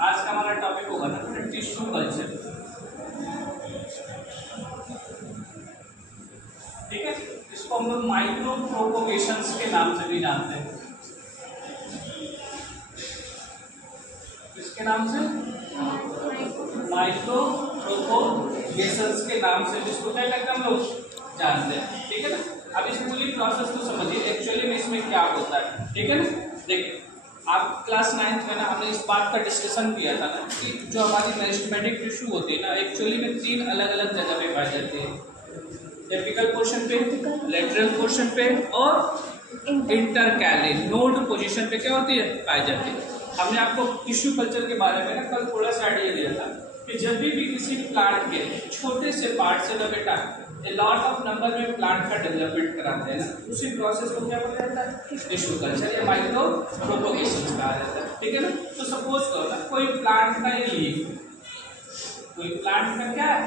आज का हमारा टॉपिक होगा ना टिश्यू कल्चर। ठीक है, इसको हम लोग माइक्रो प्रोपोगेशंस के नाम से भी जानते हैं। किसके नाम से? माइक्रो प्रोपोगेशंस के नाम से जिसको क्या कहते हैं हम लोग जानते हैं। ठीक है ना, अब इस पूरी प्रोसेस को समझिए एक्चुअली में इसमें क्या होता है। ठीक है ना, देखिए आप क्लास 9th में ना हमने इस बात का डिस्कशन किया था ना कि जो हमारी मेरिस्टेमेटिक टिश्यू होती है ना एक्चुअली में 3 अलग अलग जगह पे पाई जाती है। एपिकल पोर्शन पे, लेटरल पोर्शन पे और इंटरकैलिन नोड पोजीशन पे क्या होती है पाई जाती है। हमने आपको टिश्यू कल्चर के बारे में ना कल थोड़ा सा आइडिया दिया था कि जब भी किसी प्लांट के छोटे से पार्ट से ना बेटा लॉट ऑफ नंबर में प्लांट का डेवलपमेंट कराते हैं ना, उसी प्रोसेस को क्या बोला जाता है? टिश्यू कल्चर या माइक्रो प्रोपोगेशन कहा जाता है। ठीक है ना, तो सपोज करो ना कोई प्लांट का ये लीफ, कोई प्लांट का क्या है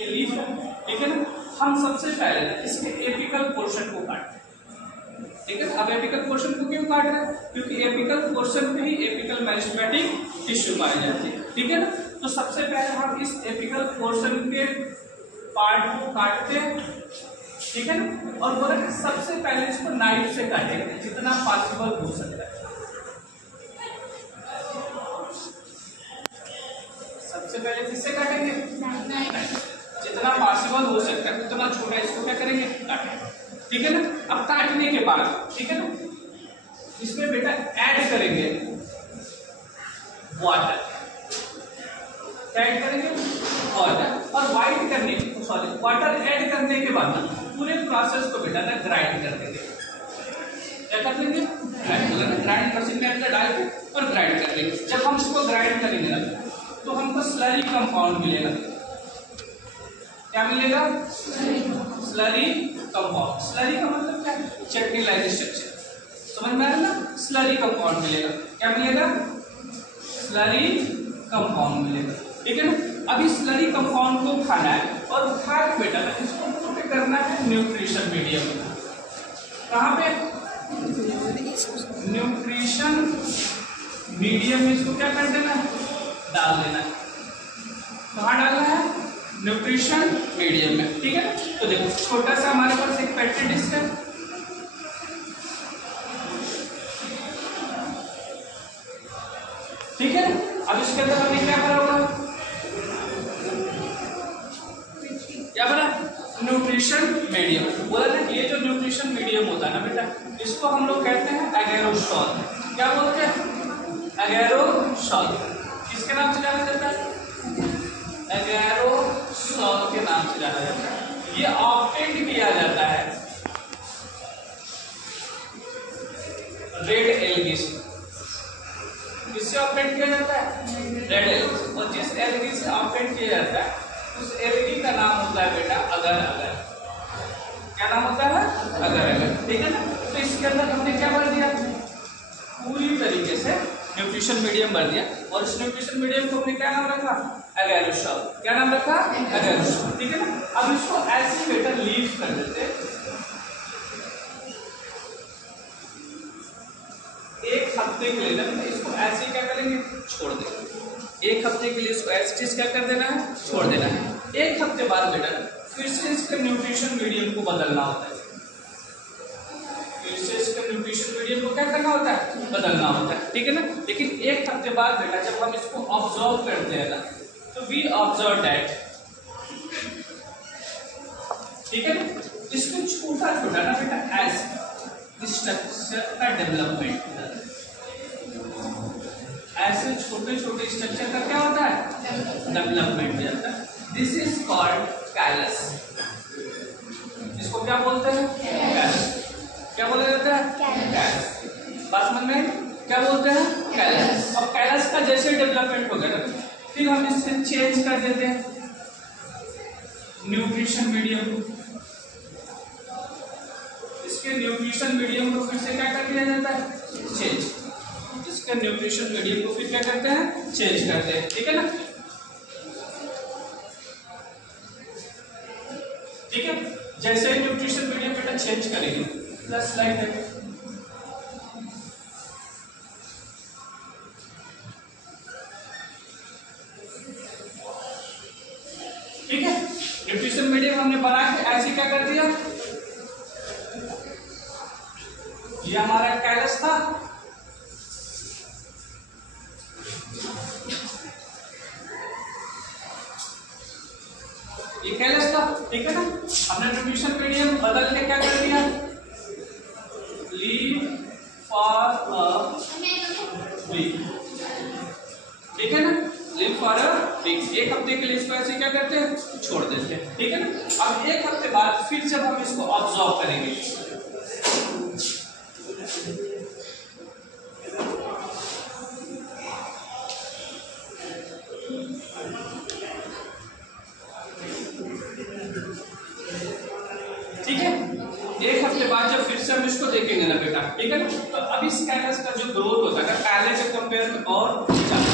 ये लीफ है। ठीक है ना, हम सबसे पहले ना इसके एपिकल पोर्शन को काटते हैं। ठीक है, अब एपिकल पोर्शन को क्यों काट रहे हैं? क्योंकि एपिकल पोर्शन पे ही एपिकल मेरिस्टेमेटिक टिश्यू पाई जाती है। ठीक है ना, तो सबसे पहले हम इस एपिकल पोर्शन के पार्ट को काटते हैं। ठीक है ना, और बोला कि सबसे पहले इसको नाइफ से काटेंगे जितना पॉसिबल हो सकता है। सबसे पहले किससे काटेंगे? जितना पॉसिबल हो सकता है उतना छोटा इसको क्या करेंगे? काटेंगे। ठीक है ना, अब काटने के बाद ठीक है ना इसमें बेटा ऐड करेंगे वाटर। क्या ऐड करेंगे? वाटर। और वाइट करने वाटर ऐड करने के बाद पूरे प्रोसेस को बेटा ना ग्राइंड कर देंगे। क्या कर देंगे? ग्राइंड मशीन में अंदर डाल के और ग्राइंड कर देंगे। जब हम इसको ग्राइंड करेंगे ना तो हमको स्लरी कंपाउंड मिलेगा। क्या मिलेगा? Slurry compound. स्लरी का मतलब क्या है? चटनी लाइक स्ट्रक्चर। समझ में आ रहा ना? स्लरी कंपाउंड मिलेगा। क्या मिलेगा? स्लरी कंपाउंड मिलेगा। ठीक है ना, अभी स्लरी कंपाउंड को खाना है और खा के बेटा ना इसको पुट करना है न्यूट्रिशन मीडियम में। कहाँ पे? न्यूट्रिशन मीडियम में इसको क्या कर देना है? डाल देना है। कहाँ डालना है? न्यूट्रिशन मीडियम में। ठीक है, तो देखो छोटा सा हमारे पास एक पेट्री डिस्क है। ठीक है, अब इसके अंदर हमने क्या करा होगा? क्या बना? Nutrition medium. बोला ना ये जो न्यूट्रिशन मीडियम होता है ना बेटा इसको हम लोग कहते हैं एगेरोसॉल। क्या बोलते हैं? एगेरोसॉल। किसके नाम से जाना जाता है? एगेरोसॉल के नाम से जाना जाता है। ये ऑप्टेंड किया जाता है रेड एल्गी से। किससे ऑप्टेंड किया जाता है? Red algae. और जिस एल्गी से ऑप्टेंड किया जाता है उस एल्गी का नाम होता है बेटा अगर अगर। क्या नाम होता है? अगर अगर। ठीक है ना, तो इसके अंदर हमने क्या भर दिया? पूरी तरीके से न्यूट्रिशन मीडियम भर दिया और इस न्यूट्रिशन मीडियम को हमने क्या नाम रखा? एगेरोसॉल। क्या नाम रखा? एगेरोसॉल। ठीक है ना, अब इसको ऐसे बेटा लीव कर देते। एक हफ्ते के लिए ना इसको ऐसे क्या करेंगे? छोड़ देंगे। एक हफ्ते के लिए इसको ऐसे चीज क्या कर देना है? छोड़ देना है। एक हफ्ते बाद बेटा फिर से इसके न्यूट्रिशन मीडियम को बदलना होता है। फिर से इसके न्यूट्रिशन मीडियम को क्या करना होता है? बदलना होता है। ठीक है ना, लेकिन एक हफ्ते बाद बेटा जब हम इसको ऑब्जर्व करते हैं ना तो वी ऑब्जर्व दैट। ठीक है ना, इसमें छोटा छोटा ना बेटा ऐसे स्ट्रक्चर का डेवलपमेंट, ऐसे छोटे छोटे स्ट्रक्चर का क्या होता है? डेवलपमेंट हो जाता है। This is called callus. इसको क्या बोलते हैं? कैलस। क्या बोला जाता है? कैलस। बात समझ में? क्या बोलते हैं? कैलस। अब कैलस का जैसे डेवलपमेंट हो गया ना फिर हम इससे चेंज कर देते हैं न्यूट्रिशन मीडियम को। इसके न्यूट्रिशन मीडियम को फिर से क्या कर दिया जाता है? चेंज। इसके न्यूट्रिशन मीडियम को फिर क्या करते हैं? चेंज करते हैं। ठीक है ना, ठीक है, जैसे न्यूट्रिशन मीडियम बेटा चेंज करेंगे प्लस लाइक है ये हमारा कैलस था, ये कैलस था, ठीक है ना। हमने न्यूट्रिशन मीडियम बदल के क्या कर दिया, लीव फॉर अ वीक, ठीक है ना, लीव फॉर अ वीक। एक हफ्ते के लिए इसको ऐसे क्या करते हैं, छोड़ देते हैं, ठीक है ना। अब एक हफ्ते बाद फिर जब हम इसको ऑब्जॉर्व करेंगे, ठीक है, एक हफ्ते बाद जब फिर से हम इसको देखेंगे ना बेटा, ठीक है ना, तो अब इस कैलस का जो ग्रोथ होता है पहले के कंपेयर में और ज्यादा,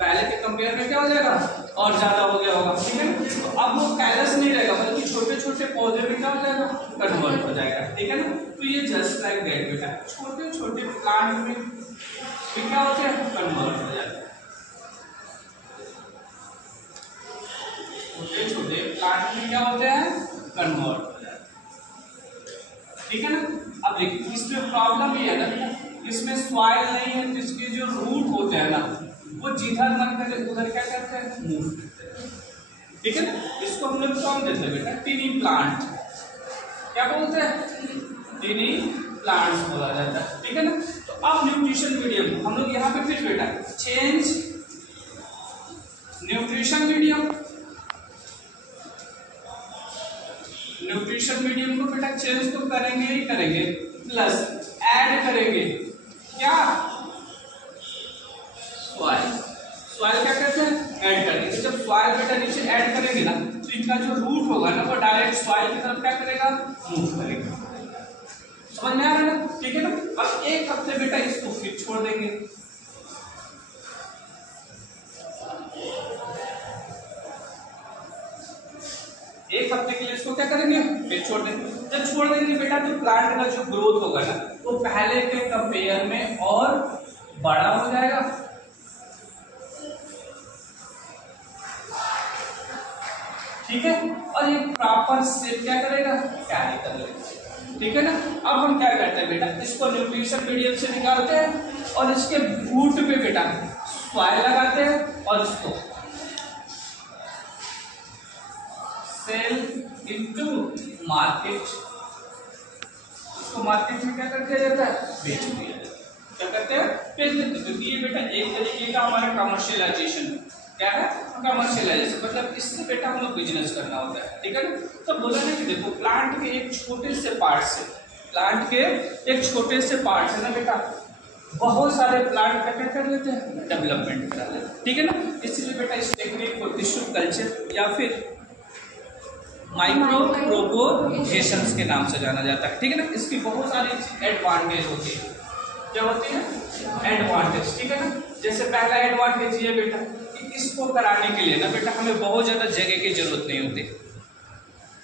पहले के कंपेयर में क्या हो जाएगा, और ज्यादा हो गया होगा, ठीक है ना। तो अब वो कैलस नहीं रहेगा, बल्कि छोटे छोटे पौधे में क्या हो जाएगा, कन्वर्ट हो जाएगा, ठीक है ना। तो ये जस्ट लाइक दैट बेटा, छोटे छोटे प्लांट में भी क्या होते हैं, कन्वर्ट हो जाते हैं, छोटे छोटे प्लांट में क्या होते हैं, कन्वर्ट हो जाते हैं, ठीक है ना। अब देखिए इसमें प्रॉब्लम ये है ना, इसमें सॉइल नहीं है, तो इसके जो रूट होते हैं ना, वो जिधर मन करे उधर क्या करते हैं, मूव करते हैं, ठीक है ना। इसको हम लोग कौन देते हैं बेटा, टिनी प्लांट, क्या बोलते हैं, टिनी प्लांट्स बोला जाता है, ठीक है ना। तो अब न्यूट्रिशन मीडियम हम लोग यहाँ पे फिर बेटा change nutrition medium, nutrition medium को बेटा चेंज तो करेंगे ही करेंगे, प्लस ऐड करेंगे क्या, सॉइल, सॉइल क्या करते हैं, ऐड करेंगे। जब सॉइल बेटा नीचे ऐड करेंगे ना, तो इनका जो रूट होगा ना, वो डायरेक्ट सॉइल की तरफ क्या करेगा, मूव करेगा, समझ में आ रहा है ना, ठीक है ना। अब एक हफ्ते बेटा इसको फिर छोड़ देंगे, एक हफ्ते के लिए इसको क्या करेंगे, फिर छोड़ देंगे। जब छोड़ देंगे बेटा, तो प्लांट का जो ग्रोथ होगा ना, वो पहले के कंपेयर में और बड़ा हो जाएगा, ठीक है, और ये प्रॉपर शेप क्या करेगा, कैरी कर लेगा, ठीक है ना। अब हम क्या करते हैं बेटा, इसको न्यूट्रिशन मीडियम से निकालते हैं और इसके रूट पे बेटा सॉइल लगाते हैं और इसको सेल इनटू मार्केट, इसको मार्केट में क्या कर दिया जाता है, बेच दिया जाता है, क्या करते हैं, बेच देते हैं, क्योंकि ये बेटा एक तरीके का हमारा कमर्शियलाइजेशन, क्या है, कमर्शियलाइजेशन, मतलब इससे बेटा हम लोग बिजनेस करना होता है, ठीक है ना। तो बोला ना कि देखो प्लांट के एक छोटे से पार्ट से, प्लांट के एक छोटे से पार्ट से ना बेटा बहुत सारे प्लांट का क्या कर लेते हैं, डेवलपमेंट करा लेते हैं, ठीक है ना। इसलिए बेटा इस टेक्निक को टिश्यू कल्चर या फिर माइक्रो प्रोपोगेशंस के नाम से जाना जाता है, ठीक है ना। इसकी बहुत सारी एडवांटेज होती है, क्या होती है, एडवांटेज, ठीक है ना। जैसे पहला एडवांटेज ये बेटा कि इसको कराने के लिए ना बेटा हमें बहुत ज्यादा जगह की जरूरत नहीं होती,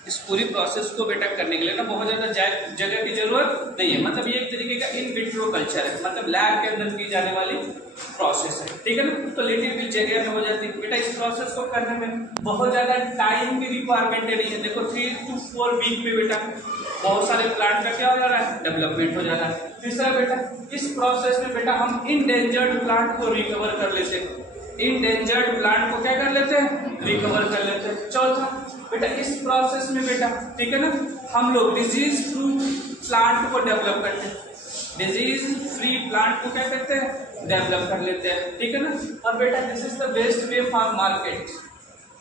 इस पूरी प्रोसेस को बेटा करने के लिए ना बहुत ज्यादा जगह की जरूरत नहीं है, मतलब ये एक तरीके का इन विट्रो कल्चर है, मतलब लैब के अंदर की जाने वाली प्रोसेस है, ठीक है ना। तो लिटिल बिट जगह में हो जाती है बेटा, इस प्रोसेस को करने में बहुत ज्यादा टाइम की रिक्वायरमेंट नहीं है। देखो 3 to 4 वीक में बेटा बहुत सारे प्लांट का क्या हो जा रहा है, डेवलपमेंट हो जा रहा है। तीसरा बेटा इस प्रोसेस में बेटा हम इंडेंजर्ड प्लांट को रिकवर कर लेते हैं, इंडेंजर्ड प्लांट को क्या कर लेते हैं, रिकवर कर लेते हैं। चौथा बेटा इस प्रोसेस में बेटा, ठीक है ना, हम लोग डिजीज प्रूफ प्लांट को डेवलप करते हैं, डिजीज फ्री प्लांट को क्या करते हैं, डेवलप कर लेते हैं, ठीक है ना। और बेटा this is the best way for market,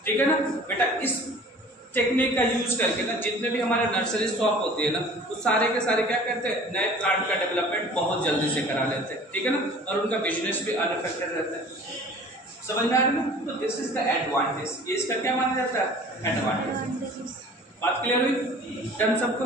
ठीक है ना। बेटा इस टेक्निक का यूज करके ना जितने भी हमारे नर्सरी शॉप होती है ना, वो सारे के सारे क्या करते हैं, नए प्लांट का डेवलपमेंट बहुत जल्दी से करा लेते हैं, ठीक है ना, और उनका बिजनेस भी अनअफेक्टेड रहता है। समझ में आ रहा है ना। तो दिस इज द एडवांटेज, ये इसका क्या माना जाता है, एडवांटेज। बात क्लियर हुई, डन सबको।